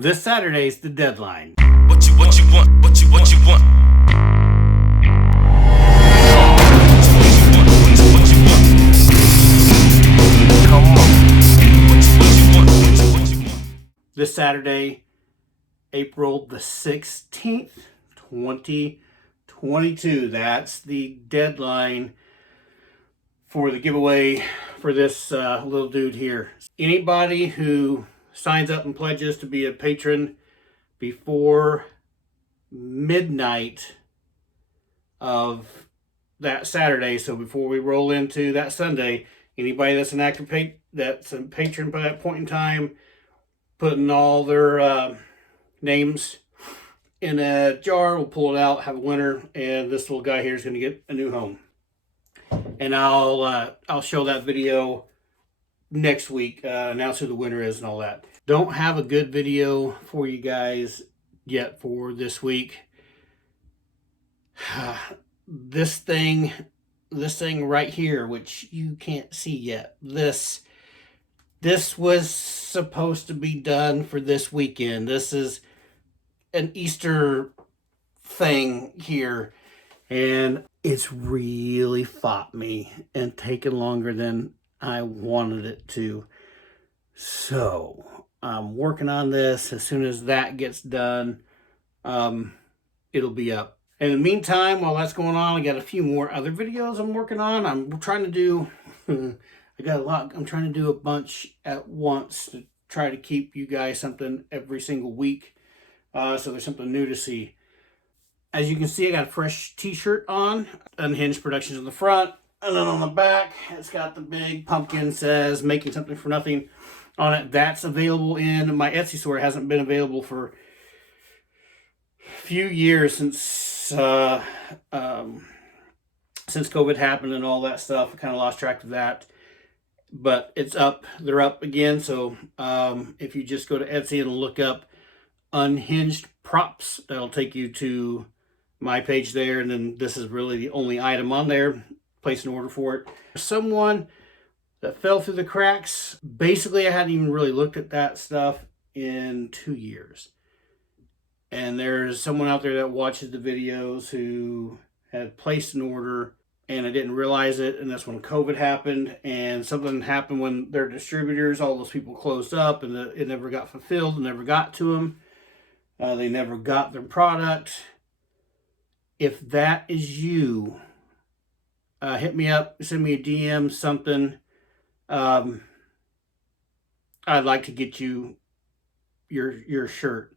This Saturday's the deadline. What you want, what you want. This Saturday, April the 16th, 2022. That's the deadline for the giveaway for this little dude here. Anybody who signs up and pledges to be a patron before midnight of that Saturday, so before we roll into that Sunday, anybody that's an active that's a patron by that point in time, putting all their names in a jar, we'll pull it out, have a winner, and this little guy here is going to get a new home. And I'll show that video next week, announce who the winner is and all that. Don't have a good video for you guys yet for this week. This thing right here, which you can't see yet, this was supposed to be done for this weekend. This is an Easter thing here, and it's really fought me and taken longer than I wanted it to. So I'm working on this. As soon as that gets done, it'll be up. In the meantime, while that's going on, I got a few more other videos I'm working on. I'm trying to do I'm trying to do a bunch at once to try to keep you guys something every single week, so there's something new to see. As you can see, I got a fresh t-shirt on, Unhinged Productions on the front, and then on the back it's got the big pumpkin, says making something for nothing on it. That's available in my Etsy store. It hasn't been available for a few years, since COVID happened and all that stuff. I kind of lost track of that, but it's up. They're up again. So if you just go to Etsy and look up Unhinged Props, that'll take you to my page there. And then this is really the only item on there. Place an order for it. Someone that fell through the cracks. Basically, I hadn't even really looked at that stuff in 2 years. And there's someone out there that watches the videos who had placed an order, and I didn't realize it, and that's when COVID happened, and something happened when their distributors, all those people closed up, and it never got fulfilled, and never got to them. They never got their product. If that is you, hit me up, send me a DM, something. I'd like to get you your shirt.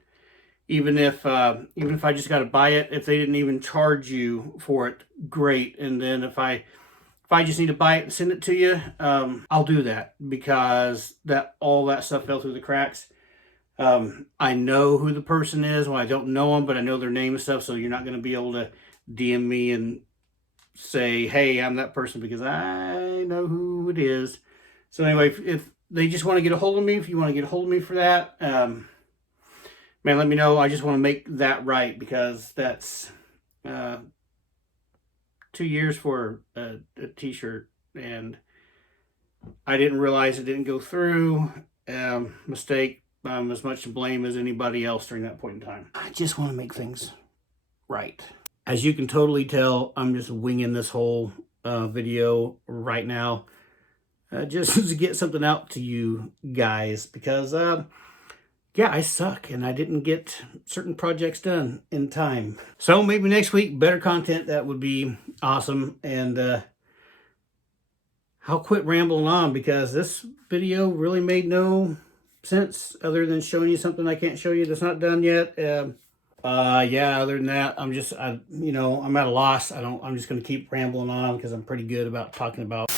Even if I just got to buy it, if they didn't even charge you for it, great. And then if I just need to buy it and send it to you, I'll do that, because all that stuff fell through the cracks. I know who the person is. Well, I don't know them, but I know their name and stuff. So you're not going to be able to DM me and say, hey, I'm that person, because I know who it is. So anyway, if they just want to get a hold of me, if you want to get a hold of me for that, man, let me know. I just want to make that right, because that's 2 years for a t-shirt, and I didn't realize it didn't go through. Mistake. I'm as much to blame as anybody else during that point in time. I just want to make things right. As you can totally tell, I'm just winging this whole video right now, just to get something out to you guys, because yeah, I suck, and I didn't get certain projects done in time. So maybe next week, better content. That would be awesome. And I'll quit rambling on, because this video really made no sense other than showing you something I can't show you that's not done yet. Yeah, other than that, I'm at a loss. I'm just going to keep rambling on, because I'm pretty good about talking about